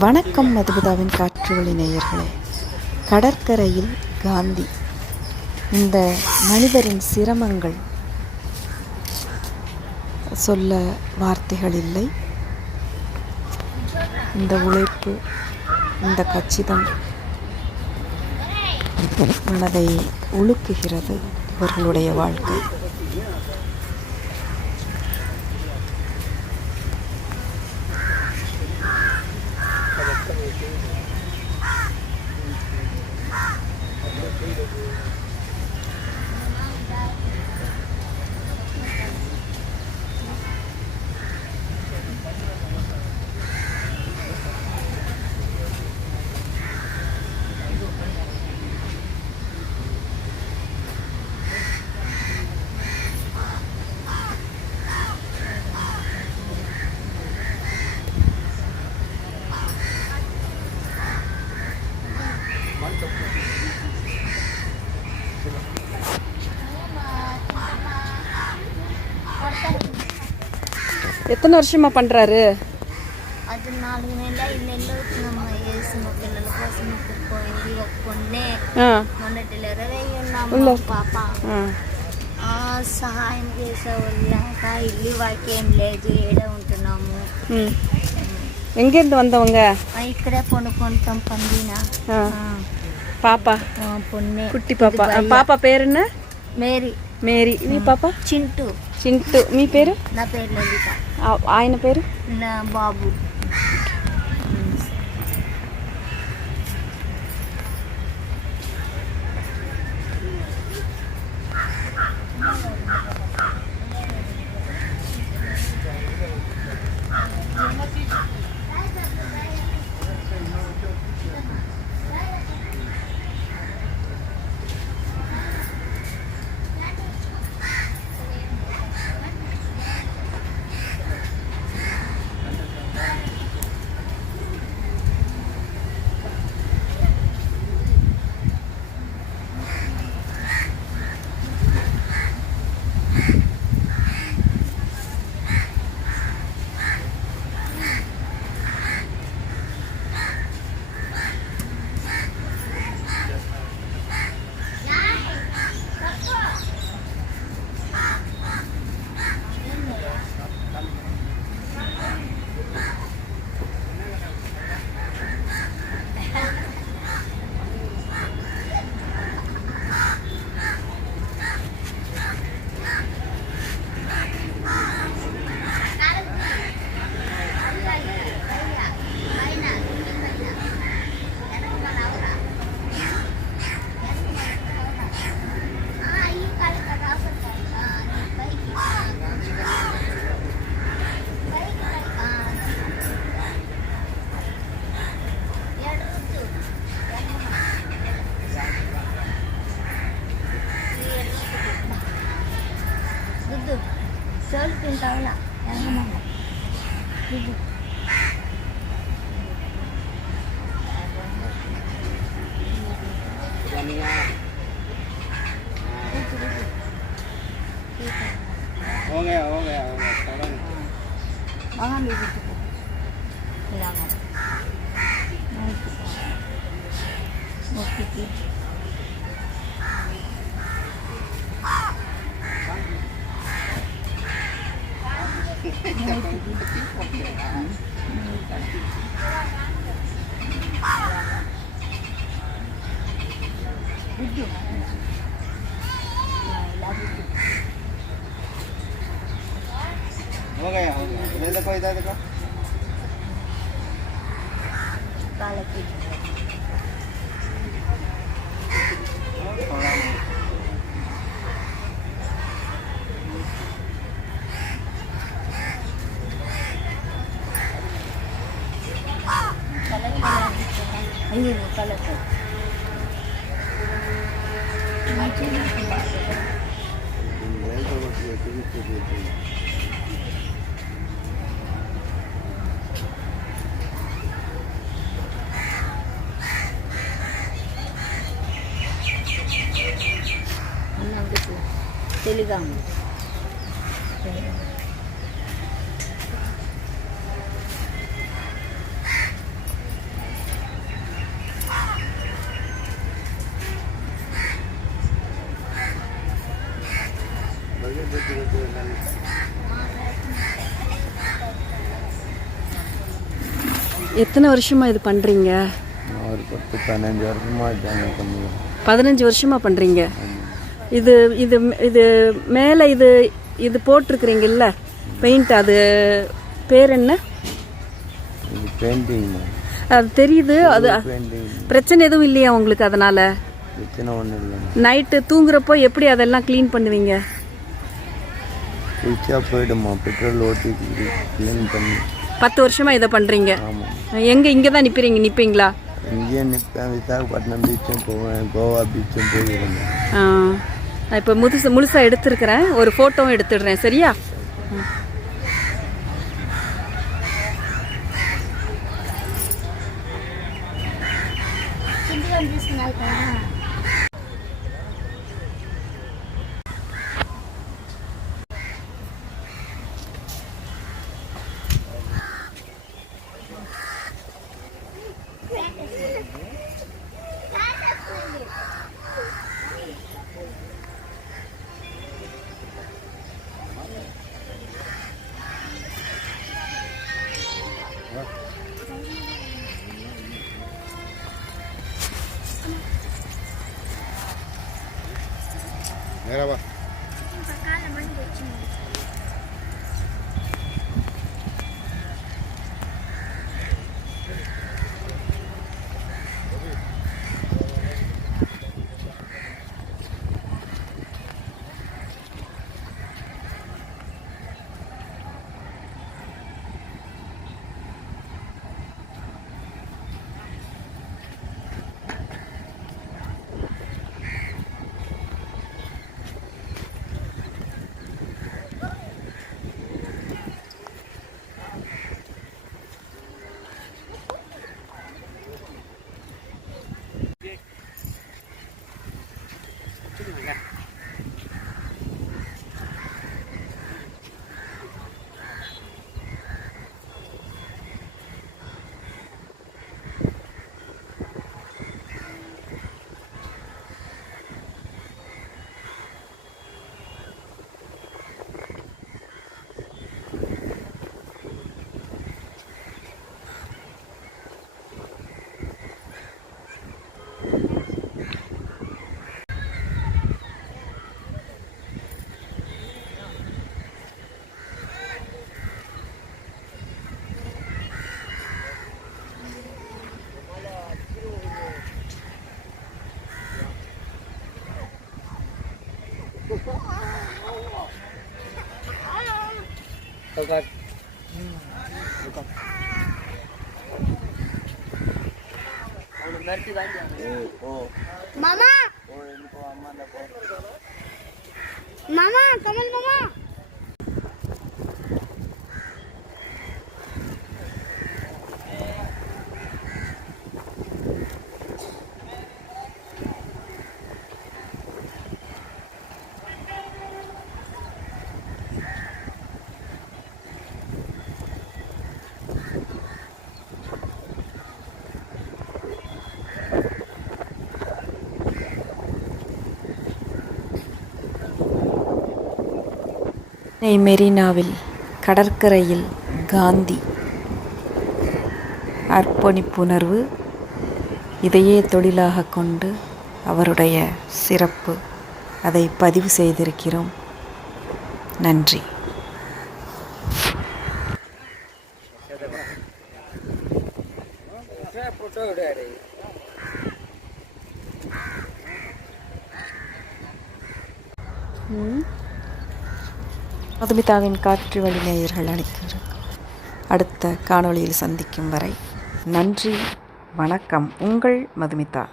வணக்கம் மதுபுதாவின் காற்றுவழி நேயர்களே. கடற்கரையில் காந்தி. இந்த மனிதரின் சிரமங்கள் சொல்ல வார்த்தைகள் இல்லை. இந்த உழைப்பு இந்த கச்சிதம் மனதை உலுக்குகிறது இவர்களுடைய வாழ்க்கை. ఎత్తన వర్షమా పంటరారు అది నాలుగు నెలల ఐదు నెలలు వచ్చినమ్మా వేసిన పిల్లల కోసం ఇప్పుడు పోయింది ఒక పొన్నే మొన్న డెలివరీ అయ్యి ఉన్నాము పాప ఆ, సహాయం చేసే వాళ్ళాక ఇల్లు వాకేం లేదు ఏడే ఉంటున్నాము எங்கேருந்து வந்தவங்க ఆ, ఇక్కడే పొనుకుంటాం పందిన ஆ. பாப்பா పొన్నే குட்டி பாப்பா பாப்பா பேர் என்ன మేరీ మేరీ మీ పాప? చింటూ. చింటూ. మీ పేరు? నా పేరు లలిత. ఆయన పేరు? నా బాబు. lah jangan ngomong lah duduk Oh, enggak, oh, enggak, oh, enggak. Tolong. Makan dulu. हो गया हो गया इधर देखो इधर देखो थोड़ा 아니 못 잘랐어. Telegram. எத்தனை வருஷமா இது பண்றீங்க? ஒரு பத்து பதினஞ்சு வருஷமா பதினஞ்சு வருஷமா பண்றீங்க. இது இது இது மேலே இது இது போட்டிருக்கிறீங்கல்ல பெயிண்ட் அது பேர் என்ன? பெயிண்டிங் அது தெரியுது அது பிரச்சனை எதுவும் இல்லையா உங்களுக்கு அதனால? நைட்டு தூங்குறப்போ எப்படி அதெல்லாம் க்ளீன் பண்ணுவீங்க? குளிச்சா போயிடுமா பெட்ரோல் ஓட்டி க்ளீன் பண்ணி பத்து வருஷமா இதை பண்றீங்க ஆமாம் எங்க இங்க தான் நிப்பீங்க நிப்பீங்களா இங்கேயே நிற்பேன் விசாகப்பட்டினம் பீச்சும் போவேன் கோவா பீச்சும் போயிருந்தேன் ஆ, நான் இப்போ முழுசு முழுசாக எடுத்துருக்கிறேன் ஒரு ஃபோட்டோவும் எடுத்துடுறேன் சரியா నేరావా तो का मामा मामा कमल मामा சென்னை மெரினாவில் கடற்கரையில் காந்தி. அர்ப்பணிப்புணர்வு இதையே தொழிலாக கொண்டு அவருடைய சிறப்பு அதை பதிவு செய்திருக்கிறோம். நன்றி. மதுமிதாவின் காற்று வழி நேயர்கள் அனைவரும் அடுத்த காணொளியில் சந்திக்கும் வரை நன்றி வணக்கம். உங்கள் மதுமிதா.